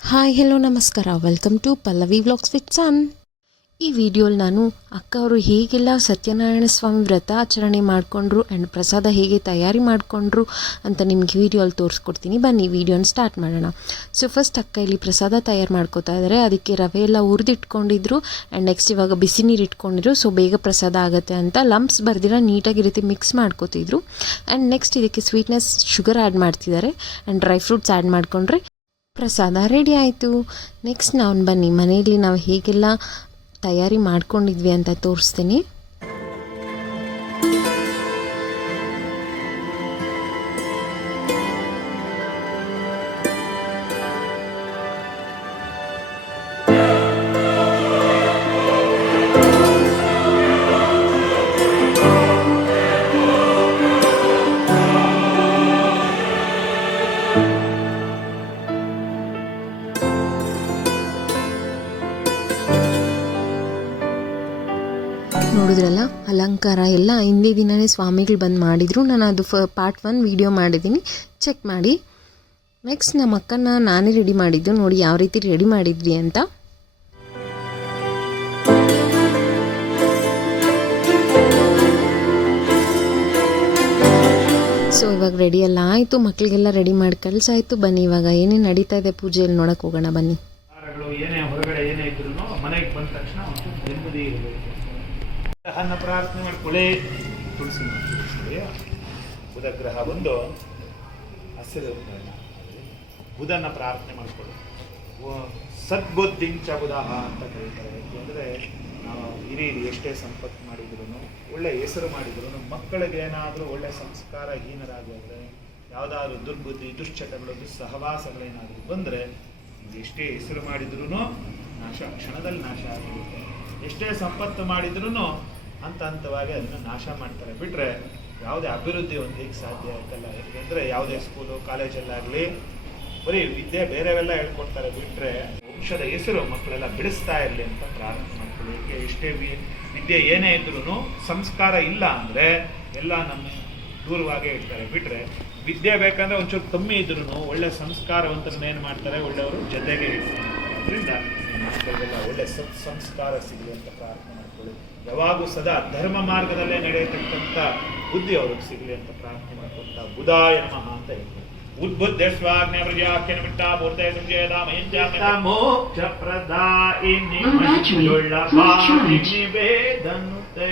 Hi hello ನಮಸ್ಕಾರ. Welcome to Pallavi vlogs with son ಈ ವಿಡಿಯೋಲಿ ನಾನು ಅಕ್ಕ ಅವರು ಹೇಗೆಲ್ಲ ಸತ್ಯನಾರಾಯಣ ಸ್ವಾಮಿ ವ್ರತ ಆಚರಣೆ ಮಾಡಿಕೊಂಡ್ರು ಆ್ಯಂಡ್ ಪ್ರಸಾದ ಹೇಗೆ ತಯಾರಿ ಮಾಡಿಕೊಂಡ್ರು ಅಂತ ನಿಮಗೆ ವಿಡಿಯೋಲಿ ತೋರಿಸ್ಕೊಡ್ತೀನಿ. ಬನ್ನಿ ವಿಡಿಯೋನ ಸ್ಟಾರ್ಟ್ ಮಾಡೋಣ. ಸೊ ಫಸ್ಟ್ ಅಕ್ಕ ಇಲ್ಲಿ ಪ್ರಸಾದ ತಯಾರು ಮಾಡ್ಕೋತಾ ಇದ್ದಾರೆ ಅದಕ್ಕೆ ರವೆ ಎಲ್ಲ ಹುರಿದಿಟ್ಕೊಂಡಿದ್ರು ಆ್ಯಂಡ್ ನೆಕ್ಸ್ಟ್ ಇವಾಗ ಬಿಸಿ ನೀರು ಇಟ್ಕೊಂಡಿದ್ರು. ಸೊ ಬೇಗ ಪ್ರಸಾದ ಆಗುತ್ತೆ ಅಂತ ಲಂಪ್ಸ್ ಬರ್ದಿರೋ ನೀಟಾಗಿ ರೀತಿ ಮಿಕ್ಸ್ ಮಾಡ್ಕೋತಿದ್ರು. ಆ್ಯಂಡ್ ನೆಕ್ಸ್ಟ್ ಇದಕ್ಕೆ ಸ್ವೀಟ್ನೆಸ್ ಶುಗರ್ ಆ್ಯಡ್ ಮಾಡ್ತಿದ್ದಾರೆ ಆ್ಯಂಡ್ ಡ್ರೈ ಫ್ರೂಟ್ಸ್ ಆ್ಯಡ್ ಮಾಡಿಕೊಂಡ್ರೆ ಪ್ರಸಾದ ರೆಡಿ ಆಯಿತು. ನೆಕ್ಸ್ಟ್ ನಾನು ಬನ್ನಿ. ಮನೆಯಲ್ಲಿ ನಾವು ಹೇಗೆಲ್ಲ ತಯಾರಿ ಮಾಡ್ಕೊಂಡಿದ್ವಿ ಅಂತ ತೋರಿಸ್ತೀನಿ. ಎಲ್ಲ ಹಿಂದೆ ದಿನವೇ ಸ್ವಾಮಿಗಳು ಬಂದು ಮಾಡಿದರು. ನಾನು ಅದು ಫ ಪಾರ್ಟ್ ಒನ್ ವಿಡಿಯೋ ಮಾಡಿದ್ದೀನಿ. ಚೆಕ್ ಮಾಡಿ. ನೆಕ್ಸ್ಟ್ ನಮ್ಮ ಅಕ್ಕನ ನಾನೇ ರೆಡಿ ಮಾಡಿದ್ದು. ನೋಡಿ ಯಾವ ರೀತಿ ರೆಡಿ ಮಾಡಿದ್ವಿ ಅಂತ. ಸೊ ಇವಾಗ ರೆಡಿ ಎಲ್ಲ ಆಯಿತು. ಮಕ್ಕಳಿಗೆಲ್ಲ ರೆಡಿ ಮಾಡಿ ಕಳ್ಸಾಯ್ತು ಬನ್ನಿ, ಇವಾಗ ಏನೇನು ನಡೀತಾ ಇದೆ ಪೂಜೆಯಲ್ಲಿ ನೋಡೋಕೆ ಹೋಗೋಣ, ಬನ್ನಿ. ಏನೇ ಹೊರಗಡೆ ಏನೇ ಇದ್ರು ಮನೆಗೆ ಬಂದ ತಕ್ಷಣ ಅನ್ನ ಪ್ರಾರ್ಥನೆ ಮಾಡ್ಕೊಳ್ಳಿ. ತುಳಸಿ ತುಳಸಿ ಬುಧ ಗ್ರಹ ಬಂದು ಹಸಿರು ಬುಧನ ಪ್ರಾರ್ಥನೆ ಮಾಡಿಕೊಳ್ಳಿ. ಸದ್ಬುದ್ಧಿಂಚ ಬುಧ ಅಂತ ಕರೀತಾರೆ. ಯಾಕೆಂದರೆ ನಾವು ಹಿರಿಯರು ಎಷ್ಟೇ ಸಂಪತ್ತು ಮಾಡಿದ್ರು ಒಳ್ಳೆ ಹೆಸರು ಮಾಡಿದ್ರು ಮಕ್ಕಳಿಗೆ ಏನಾದರೂ ಒಳ್ಳೆ ಸಂಸ್ಕಾರ ಹೀನರಾಗೋದ್ರೆ ಯಾವುದಾದ್ರೂ ದುರ್ಬುದ್ಧಿ, ದುಶ್ಚಟಗಳು, ದುಸ್ಸಹವಾಸಗಳೇನಾದರೂ ಬಂದರೆ ಎಷ್ಟೇ ಹೆಸರು ಮಾಡಿದ್ರೂ ನಾಶ, ಕ್ಷಣದಲ್ಲಿ ನಾಶ ಆಗಿರುತ್ತೆ ಎಷ್ಟೇ ಸಂಪತ್ತು ಮಾಡಿದ್ರೂ ಹಂತ ಹಂತವಾಗಿ ಅದನ್ನು ನಾಶ ಮಾಡ್ತಾರೆ. ಬಿಟ್ಟರೆ ಯಾವುದೇ ಅಭಿವೃದ್ಧಿ ಹೊಂದಲಿಕ್ಕೆ ಸಾಧ್ಯ ಆಯ್ತಲ್ಲ? ಯಾಕೆಂದರೆ ಯಾವುದೇ ಸ್ಕೂಲು ಕಾಲೇಜಲ್ಲಾಗಲಿ ಬರೀ ವಿದ್ಯೆ ಬೇರೆವೆಲ್ಲ ಹೇಳ್ಕೊಡ್ತಾರೆ. ಬಿಟ್ಟರೆ ವಂಶದ ಹೆಸರು ಮಕ್ಕಳೆಲ್ಲ ಬಿಡಿಸ್ತಾ ಇರಲಿ ಅಂತ ಪ್ರಾರಂಭ ಮಾಡ್ಕೊಳ್ಳಿ ಏಕೆ ಎಷ್ಟೇ ವಿದ್ಯೆ ಏನೇ ಇದ್ರೂ ಸಂಸ್ಕಾರ ಇಲ್ಲ ಅಂದರೆ ಎಲ್ಲ ನಮ್ಮ ದೂರವಾಗೇ ಇರ್ತಾರೆ. ಬಿಟ್ಟರೆ ವಿದ್ಯೆ ಬೇಕಂದ್ರೆ ಒಂಚೂರು ಕಮ್ಮಿ ಇದ್ರೂ ಒಳ್ಳೆ ಸಂಸ್ಕಾರವಂತರನ್ನ ಏನು ಮಾಡ್ತಾರೆ? ಒಳ್ಳೆಯವರು ಜೊತೆಗೆ ಇರ್ತಾರೆ. ಅದರಿಂದ ಮಕ್ಕಳಿಗೆಲ್ಲ ಒಳ್ಳೆ ಸತ್ಸಂಸ್ಕಾರ ಸಿಗಲಿ ಅಂತ ಪ್ರಾರ್ಥನೆ ಮಾಡ್ಕೊಳ್ಳಿ. ಯಾವಾಗೂ ಸದಾ ಧರ್ಮ ಮಾರ್ಗದಲ್ಲೇ ನಡೆಯತಕ್ಕಂಥ ಬುದ್ಧಿ ಅವ್ರಿಗೆ ಸಿಗಲಿ ಅಂತ ಪ್ರಾರ್ಥನೆ ಮಾಡ್ಕೊಳ್ತಾ ಬುಧಾಯ ನಮಃ ಅಂತ ಹೇಳ್ತಾರೆ. ಉದ್ಬುದ್ಧಸ್ವಾಜ್ಞಾಪ್ರಜಾಖ್ಯನಮಿಟ್ಟಾಮೂರ್ತೆ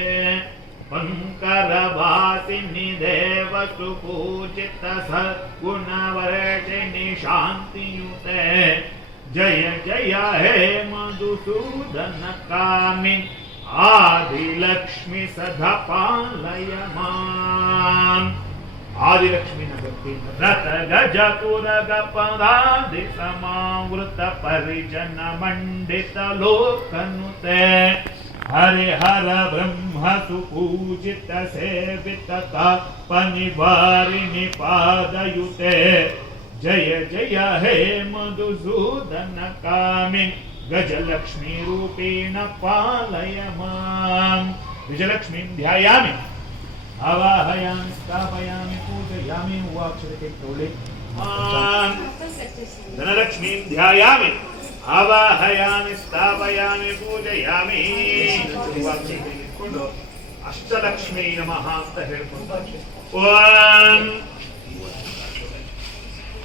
ಪಂಕರಭಾಸಿನಿ ದೇವಸು ಪೂಜಿತ ಸದ್ಗುಣವರ್ಷಿನಿ ಶಾಂತಿಯುತೆ. जय जय हे मधुसूदन कामि आदिलक्ष्मि सदा पालय माम् आदिलक्ष्मिन रथ गज कुरगपदादि समावृत परिजन मण्डित लोकनुते हरिहर ब्रह्म सुपूजित सेवित तापनिवारिणि पादयुते ಪನಿವಾರಿಣಿ ಪಾದಯುತೆ ಜಯ ಜಯ ಹೇ ಮಧುಸೂದನ ಕಾಮಿ ಗಜಲಕ್ಷ್ಮೀ ರೂಪೇಣ ಪಾಲಯ ಮಾಂ ವಿಜಯಲಕ್ಷ್ಮೀ ಧ್ಯಾಯಾಮಿ ಆವಾಹಯಾಮಿ ಸ್ಥಾಪಯಾಮಿ ಪೂಜಯಾಮಿ ಹೂವಾಕ್ಷರಕ್ಕೆ ತೋಳಿ ಮಾಂ ಧನಲಕ್ಷ್ಮೀಂ ಧ್ಯಾಯಾಮಿ ಆವಾಹಯಾಮಿ ಸ್ಥಾಪಯಾಮಿ ಪೂಜಯಾಮಿ ಹೂವಾಕ್ಷರಕ್ಕೆ ಇಟ್ಕೊಂಡು ಅಷ್ಟಲಕ್ಷ್ಮೀ ನಮಃ ಅಂತ ಹೇಳ್ಕೊಂಡು ಓಂ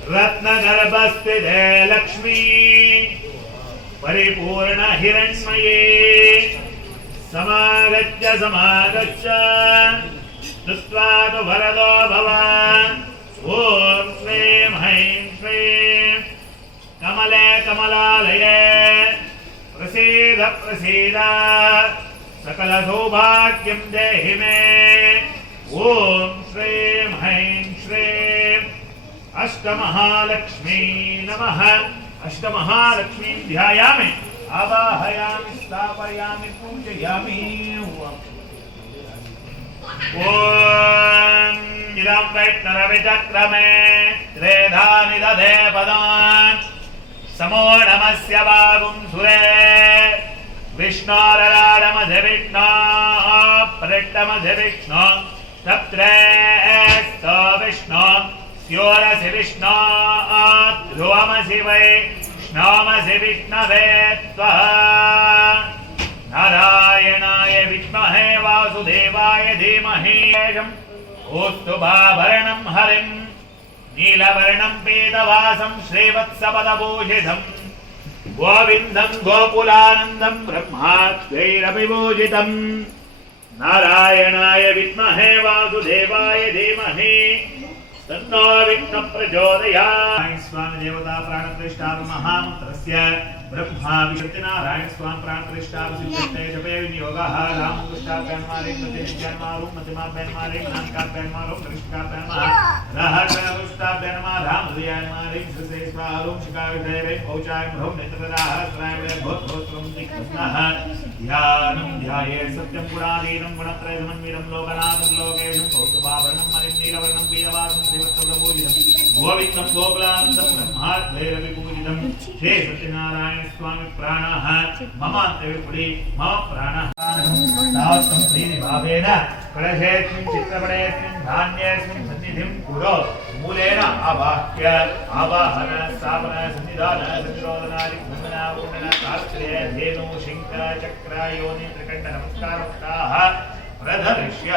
रत्नगर्भस्थिते लक्ष्मी। परिपूर्ण हिरण्मये। समागत्य, समागच्छ। दृष्ट्वा तु भरदो भव ॐ श्रीं, ह्रीं, श्रीं। कमले, कमलालये। प्रसीद प्रसीद। सकलसौभाग्यं देहि मे। ॐ श्रीं, ह्रीं, श्रीं। अष्टमहालक्ष्मी नमः। अष्टमहालक्ष्मीं ध्यायामि। आवाहयामि, स्थापयामि, पूजयामि। ॐ इदं वैष्णरविचक्रमे त्रेधानि दधे पदान्। समो नमस्य वागुं सुरे। विष्णोरराडमधिविष्णो प्रिट्टमधिविष्णो तप्त्रे स्तो विष्णो। योरसि विष्णात् ध्रुवमसि वै श्नामसि विष्णवे त्वः। नारायणाय विद्महे वासुदेवाय धीमहि। येषम् ऊत्तुभाभरणम् हरिम् नीलवर्णम् पीतवासम् श्रीवत्सपदभूषितम् गोविन्दम् गोकुलानन्दम् ब्रह्माद्वैरभिभूषितम् नारायणाय विद्महे वासुदेवाय धीमहि। तन्नो विष्णु प्रचोदयात् स्वामी देवता प्राणप्रतिष्ठा महामन्त्रस्य ब्रह्मा विशक्तिनारायण स्वामी प्राणप्रतिष्ठा सिद्धते जपे विनियोगः रामकृष्णाभ्यान्मारे प्रतिनित्यान्मारुं मतिमाभ्यान्मारे नानकाभ्यान्मारुं कृष्णाभ्यान्मार रहकरुष्टाभ्यान्मा रामदयान्मारे श्रीसे स्वाहारुं शिकाविधैरे पौचायं ह्रौं नेत्रराः स्रायवे भूतभूत्रं दिक्कृष्णः ध्यानं ध्याये सत्यं पुरादीनं गुणत्रयसमन्वितं लोकनाथं लोकेशं कौस्तुभाभरणं मणिं नीलवर्णं पीतवासं श्रीवत्सवपूजितं गोविन्दं గోవిందం గోపులాంతం బ్రహ్మాద్వైరవి పూజితం శ్రీ సత్యనారాయణ స్వామి ప్రాణ మమ అంతవిపుడి మమ ప్రాణ సావత్వం ప్రీతి భావేన కలశేస్మిన్ చిత్రపడేస్మిన్ ధాన్యేస్మిన్ సన్నిధిం కురో మూలేన ఆవాహ్య ఆవాహన స్థాపన సన్నిధాన సంశోధనాది భంగన పూర్ణ కాశ్రయ ధేను శంఖ చక్ర యోని త్రికంఠ నమస్కార ప్రధరిష్ಯ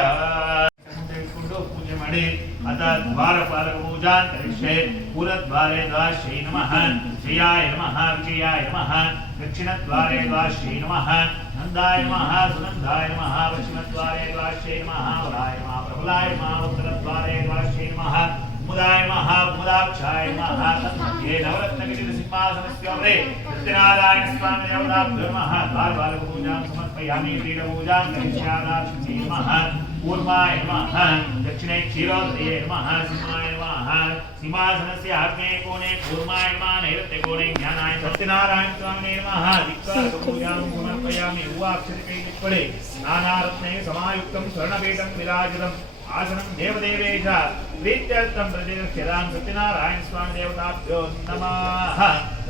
పూజೆ ಮಾಡಿ अत द्वारपालकपूजां करिष्ये। पूर्वद्वारे द्वाश्यै नमः। श्रियाय नमः। विजयाय नमः। दक्षिणद्वारे द्वाश्यै नमः। नन्दाय नमः। सुनन्दाय नमः। पश्चिमद्वारे द्वाश्यै नमः। वराय नमः। प्रबलाय नमः। उत्तरद्वारे द्वाश्यै नमः। मुदाय नमः। मुदाक्षाय नमः। ये नवरत्नगिरिसिंहासनस्योपरे सत्यनारायणस्वामिदेवताभ्यो नमः। द्वारपालकपूजां समर्पयामि। पीठपूजां करिष्यादाक्षिणे नमः। पूर्वाय नमः। दक्षिणे क्षीरोदये नमः। सिंहाय नमः। सिंहासनस्य आग्ने कोणे कूर्मायमान नैऋत्यकोणे ज्ञानाय सत्यनारायण स्वामिने नमः। दिक्पापूजां समर्पयामि उवाक्षरिकैलिप्पडे नानारत्ने समायुक्तं स्वर्णपीठं विराजितम् आसनं देवदेवेश प्रीत्यर्थं प्रतिष्ठितां सत्यनारायणस्वामिदेवताभ्यो नमः।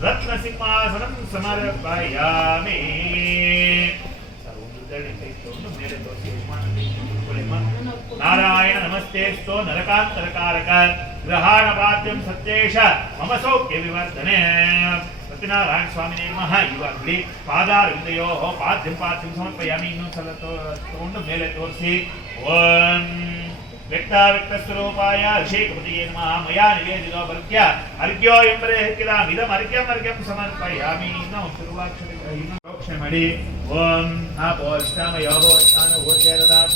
रत्नसिंहासनं समर्पयामि। सर्वं दुर्दर्शयित्वा मेरे दोषे ಕೂತ್ಕೊಳ್ಳಿಮ್ಮ. ನಾರಾಯಣ ನಮಸ್ತೆಸ್ತೋ ನರಕಾಂತರಕಾರಕ ಗ್ರಹಾಣ ಪಾದ್ಯಂ ಸತ್ಯೇಶ ಮಮ ಸೌಖ್ಯ ವಿವರ್ಧನೆ ಸತ್ಯನಾರಾಯಣ ಸ್ವಾಮಿನೇ ನಮಃ ಇವಾಗಲಿ ಪಾದಾರವಿಂದಯೋ ಪಾದ್ಯಂ ಪಾದ್ಯಂ ಸಮರ್ಪಯಾಮಿ ಇನ್ನೊಂದ್ಸಲ ತೋ- ತಗೊಂಡು ಮೇಲೆ ತೋರಿಸಿ ಓಂ ವ್ಯಕ್ತಾವ್ಯಕ್ತ ಸ್ವರೂಪಾಯ ಅಭಿಷೇಕಪತಿಯೇ ನಮಃ ಮಯಾ ನಿವೇದಿತೋ ಭರ್ಗ್ಯ ಅರ್ಘ್ಯೋ ಎಂಬರೆ ಹೆಕ್ಕಿದಾಮ್ ಇದಂ ಅರ್ಘ್ಯಂ ಅರ್ಘ್ಯಂ ಸಮರ್ಪಯಾಮಿ ನಾವು ಶುರುವಾಕ್ಷರ ಪ್ರೋಕ್ಷಣೆ ಮಾಡಿ ಓಂ ಆಪೋಷ್ಟಾಮ ಯೋಗೋಷ್ಠಾನ ಊರ್ಜೇದಾತ್ಮ ಹಿರ್ನಾಗಿದ್ಯೋ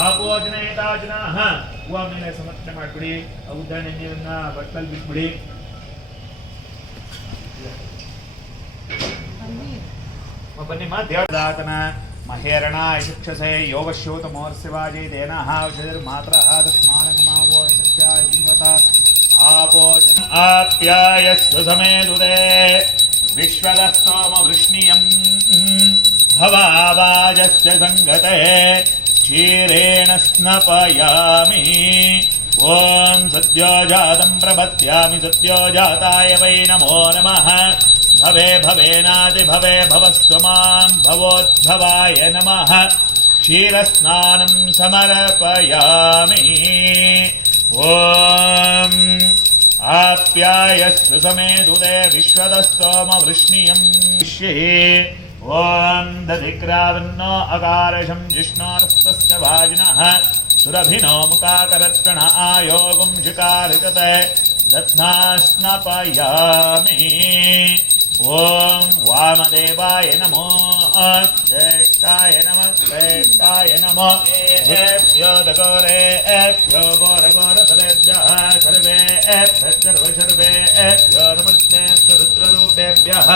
ಆಪೋಜನ ಏತಾಜನ ಹೂವ ಮೇಲೆ ಸಮರ್ಪಣೆ ಮಾಡ್ಬಿಡಿ ಆ ಉದ್ದಾನೆ ನೀರನ್ನ ಬಟ್ಟಲ್ ಬಿಟ್ಬಿಡಿ ಬನ್ನಿ ಮಾ ದೇವದಾತನ ಮಹೇರಣಾಯ ಶಿಕ್ಷಸೆ ಯೋಗಶ್ಯೋತಮೋರ್ಸ್ಯವಾಜಿ ದೇನಃ ಔಷಧಿರ್ಮಾತ್ರ ತಸ್ಮಾನಗಮಾವೋ ಸತ್ಯಾಯ ಜಿನ್ವತ ಆಪೋ ಜನ ಆಪ್ಯಾಯಸ್ತು ಸಮೇದುದೇ ವಿಶ್ವದ ಸ್ತೋಮ ವೃಷ್ಣಿಯಂ ಭವಾವಾಜಸ್ಯ ಸಂಗತೆ क्षीरेण स्नपयामि। ॐ सत्योजातं प्रपत्यामि, सत्योजाताय वै नमो नमः। भवे भवेनादिभवे भवस्तु माँ भवोद्भवाय नमः। क्षीरस्नानं समर्पयामि। ॐ आप्यायस्तु समे दुदे विश्वदस्तोमवृष्णियं विश्वे ॐ दधिक्रावन्नो अकारशं जिष्णोरस्तस्य भाजिनः। सुरभिनो मुकाकरत्रण आयोगुं शिकारिकते दध्नास्नपयामि ॐ वामदेवाय नमो ज्येष्ठाय नम श्रेष्ठाय नम एभ्यो दगोरे एभ्यो गोरगोरफलेभ्यः सर्वे सर्वसर्वेभ्यो नमस्ते रुद्ररूपेभ्यः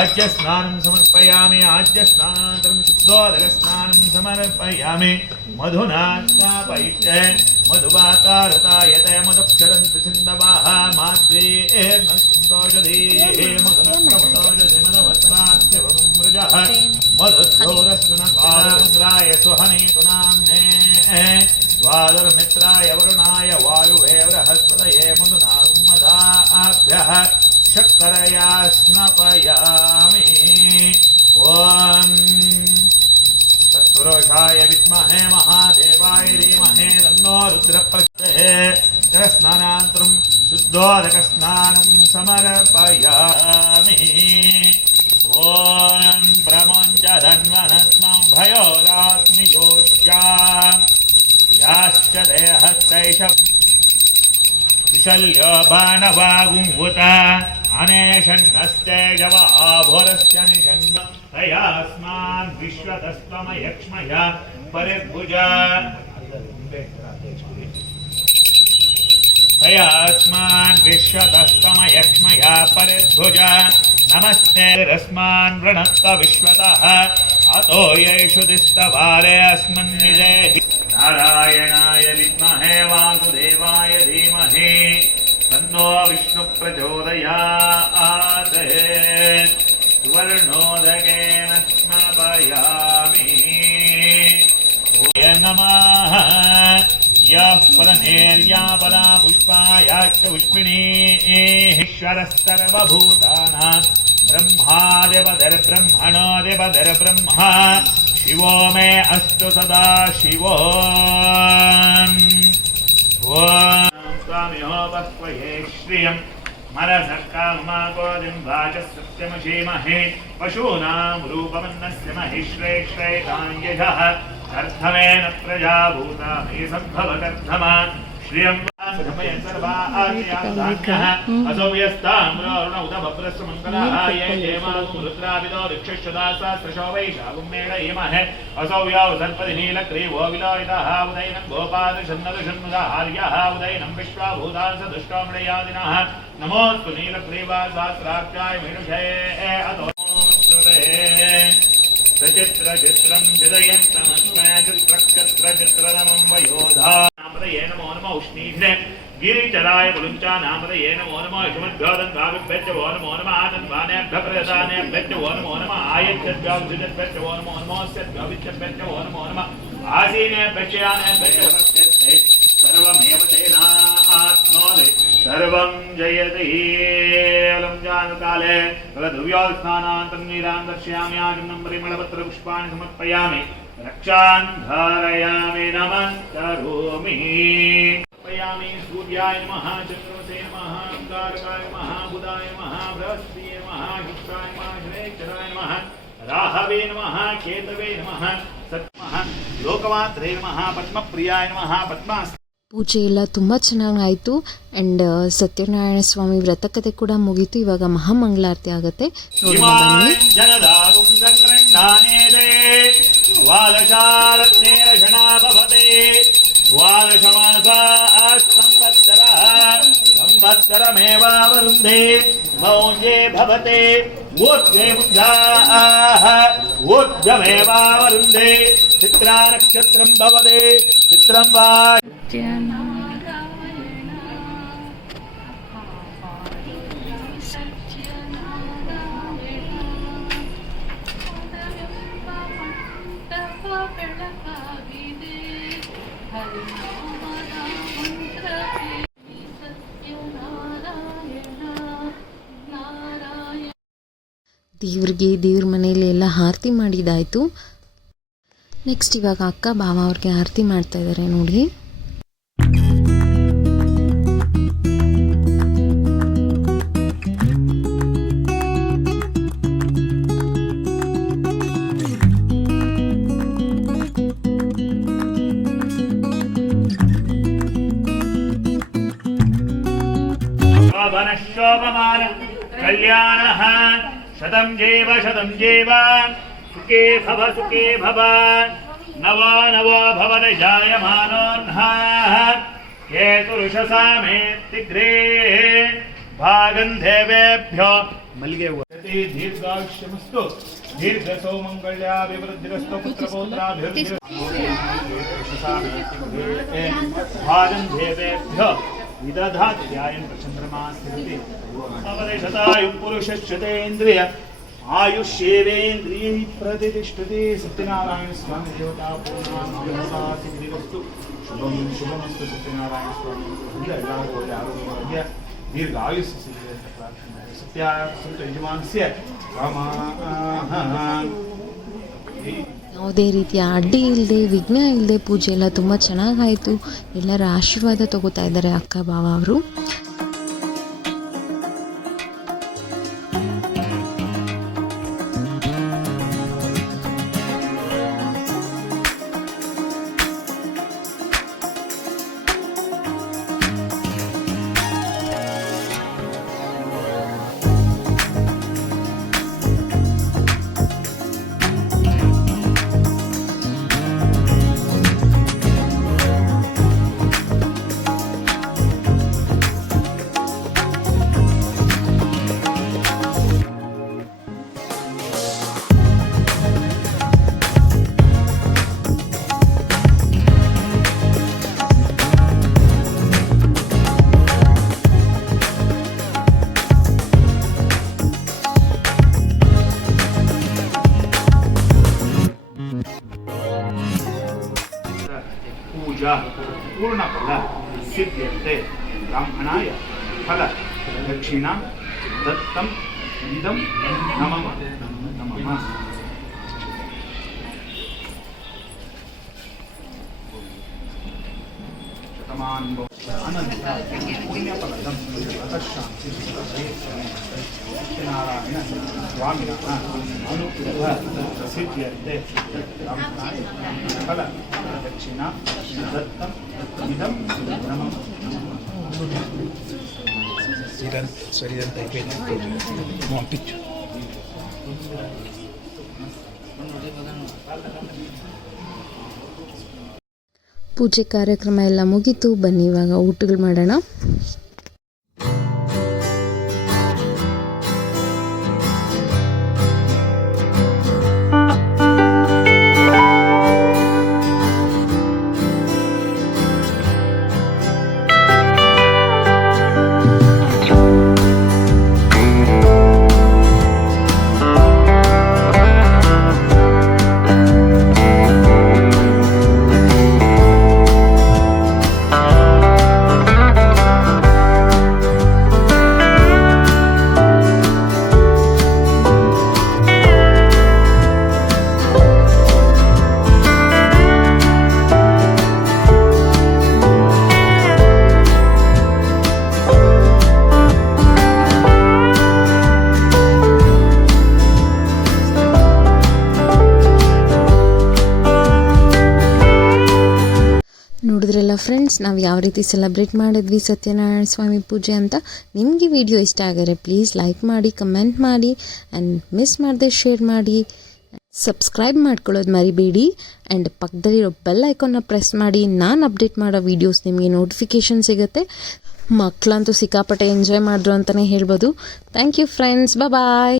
आद्यस्नानं समर्पयामि आद्यस्नानन्तरं शुद्धोदकस्नानं समर्पयामि। मधुना स्थापयिष्ये मधुवातारतायते मदुक्षरन्ति सिन्धवाः माद्रीर्न सन्तोषधीः मधुनक्रमतोषधि मदवत्पास्य वसुमृजः मधुद्धोरस्वनपाद्राय सुहनीतु नाम्ने द्वादरमित्राय वरुणाय वायुवे बृहस्पतये शक्करया स्नपयामि ॐ तत्पुरुषाय विद्महे महादेवाय धीमहे तन्नो रुद्रप्रचोदयात् स्नानानन्तरं शुद्धोदकस्नानं समर्पयामि ॐ प्रमुञ्च धन्वनत्मं भयोदात्मियोच्या याश्च देहस्तैष कुशल्यो बाणवागुंहुत। अनेषण्णस्ते जवाभुरस्य निषङ्ग तयास्मान् तयास्मान् विश्वतस्तमयक्ष्मया परिर्भुज नमस्ते रस्मान् वृणत्त विश्वतः अतो येषु दिस्तवारे अस्मन् विजयति। नारायणाय विद्महे वासुदेवाय धीमहि। तन्नो विष्णुप्रचोदयात्। यः पदनेर्या पदा पुष्पायाश्च पुष्पिणीश्वरः सर्वभूतानां ब्रह्मादिपदर्ब्रह्मणोदिपदर्ब्रह्मा शिवो मे अस्तु सदा शिवो। ॐ स्वामिहोपक्वये श्रियम् मनसक्कामाकोदिं वाचः सत्यमशीमहे पशूनां रूपमन्नस्य महिश्रेष्ठैकाञ्जः अर्थमेन प्रजाभूता मे सम्भवकर्धमा श्रियं नमोऽस्तु नीलग्रीवासास्त्राक्षाय मेनुषये अतो చిత్ర చిత్రం చిదయంతమస్మాచిత్రక్షత్రచిత్రనమం వయోధా నామద ఏ నమో నమ ఉష్ణీభిరే గిరిచరాయ పులుంచా నామద ఏ నమో నమ యశుమద్భ్యోదం భావిభ్యచ్చ ఓ నమో నమ ఆదన్వానేభ్య ప్రదానేభ్యచ్చ ఓ నమో నమ ఆయచ్చద్భ్యాభిజద్భ్యచ్చ ఓ నమో నమోస్యద్భ్యవిచ్చభ్యచ్చ ఓ నమో నమ ఆసీనేభ్యక్షయానేభ్యచ్చ సర్వమేవ తేనా सर्वं जयति अलं जानकाले। फलधुव्योत्स्थानान्तं नीरां दर्शयामि आजन्नं परिमलपत्रपुष्पाणि समर्पयामि। रक्षान् धारयामि नमः करोमि। समर्पयामि, सूर्याय नमः, चन्द्रमसे नमः, अंगारकाय नमः, बुधाय नमः, बृहस्पतिये नमः, शुक्राय राहवे नमः, केतवे नमः सत्मः लोकमात्रे नमः, पद्मप्रियाय नमः पद्मास्ते ಪೂಜೆ ಎಲ್ಲ ತುಂಬ ಚೆನ್ನಾಗಿ ಆಯಿತು ಆ್ಯಂಡ್ ಸತ್ಯನಾರಾಯಣ ಸ್ವಾಮಿ ವ್ರತಕತೆ ಕೂಡ ಮುಗೀತು ಇವಾಗ ಮಹಾಮಂಗಳಾರತಿ ಆಗುತ್ತೆ ನೋಡೋಣ ಬನ್ನಿ जनदागुं सङ्गृह्णानेदे द्वादशारत्नेरषणा भवते द्वादशमासा संवत्सरः संवत्सरमेवावरुन्धे मौञ्जे भवते ऊर्ध्वे बुद्धाः ऊर्ध्वमेवावरुन्धे चित्रानक्षत्रं भवते ದೇವ್ರಿಗೆ ದೇವ್ರ ಮನೆಯಲ್ಲಿ ಎಲ್ಲ ಆರತಿ ಮಾಡಿದಾಯ್ತು ನೆಕ್ಸ್ಟ್ ಇವಾಗ ಅಕ್ಕ ಭಾವ ಅವ್ರಿಗೆ ಆರತಿ ಮಾಡ್ತಾ ಇದ್ದಾರೆ ನೋಡಿ. ಕಲ್ಯಾಣ ಶತಂ ಜೇವ ಶತಂ ಜೇವ. सुखे भव सुखे भव। नवो नवो केतुरुषसा मे तिग्रे। भागं देवेभ्यो मल्गे दीर्घायुष्यमस्तु। दीर्घसौमङ्गल्याभिवृद्धिरस्तु पुत्रपौत्राभिवृद्धिरस्तु भागं देवेभ्यो विदधात्यायन् प्रचन्द्रमा स्थिरति पुरुषश्चतेन्द्रिय ಆಯುಷ್ಯೇವೇಂದ್ರಿಯೈ ಪ್ರತಿಷ್ಠತೆ ಸತ್ಯನಾರಾಯಣ ಸ್ವಾಮಿ ದೇವತಾ ಪೂರ್ಣಾಸ್ತು ಶುಭಂ, ಶುಭಮಸ್ತು ಸತ್ಯನಾರಾಯಣ ಸ್ವಾಮಿ. ಎಲ್ಲರಿಗೂ ಒಳ್ಳೆ ಆರೋಗ್ಯ ದೀರ್ಘ ಆಯುಸ್ಸು ಸಿಗಲಿ ಅಂತ ಪ್ರಾರ್ಥನೆ. ಸತ್ಯ, ಸಂತ ಯಜಮಾನಸ್ಯ ಯಾವುದೇ ರೀತಿಯ ಅಡ್ಡಿ ಇಲ್ಲದೆ ವಿಘ್ನ ಇಲ್ಲದೆ ಪೂಜೆ ಎಲ್ಲ ತುಂಬ ಚೆನ್ನಾಗಾಯಿತು. ಎಲ್ಲರ ಆಶೀರ್ವಾದ ತಗೋತಾ ಇದ್ದಾರೆ ಅಕ್ಕ, ಬಾವ ಅವರು. पूजा पूर्णफल सिद्ध्यते ब्राह्मणाय फल दक्षिणा दत्तम इदम नमम नमम शतमान நாராயண சுவாமினா அனுகிரக பிரசித்தியத்தை பல தட்சிணா தத்தம் இதம் நமம் Idan, sorry, ಪೂಜೆ ಕಾರ್ಯಕ್ರಮ ಎಲ್ಲ ಮುಗೀತು. ಬನ್ನಿ ಇವಾಗ ಊಟಗಳು ಮಾಡೋಣ. ನೋಡಿದ್ರಲ್ಲ ಫ್ರೆಂಡ್ಸ್ ನಾವು ಯಾವ ರೀತಿ ಸೆಲೆಬ್ರೇಟ್ ಮಾಡಿದ್ವಿ ಸತ್ಯನಾರಾಯಣ ಸ್ವಾಮಿ ಪೂಜೆ ಅಂತ ನಿಮಗೆ ವಿಡಿಯೋ ಇಷ್ಟ ಆಗಿದ್ರೆ ಪ್ಲೀಸ್ ಲೈಕ್ ಮಾಡಿ ಕಮೆಂಟ್ ಮಾಡಿ ಆ್ಯಂಡ್ ಮಿಸ್ ಮಾಡದೆ ಶೇರ್ ಮಾಡಿ. ಸಬ್ಸ್ಕ್ರೈಬ್ ಮಾಡ್ಕೊಳ್ಳೋದು ಮರಿಬೇಡಿ ಆ್ಯಂಡ್ ಪಕ್ಕದಲ್ಲಿರೋ ಬೆಲ್ ಐಕಾನ್ನ ಪ್ರೆಸ್ ಮಾಡಿ. ನಾನು ಅಪ್ಡೇಟ್ ಮಾಡೋ ವೀಡಿಯೋಸ್ ನಿಮಗೆ ನೋಟಿಫಿಕೇಷನ್ ಸಿಗುತ್ತೆ. ಮಕ್ಕಳಂತೂ ಸಿಕ್ಕಾಪಟ್ಟೆ ಎಂಜಾಯ್ ಮಾಡಿದ್ರು ಅಂತಲೇ ಹೇಳ್ಬೋದು. Thank you friends bye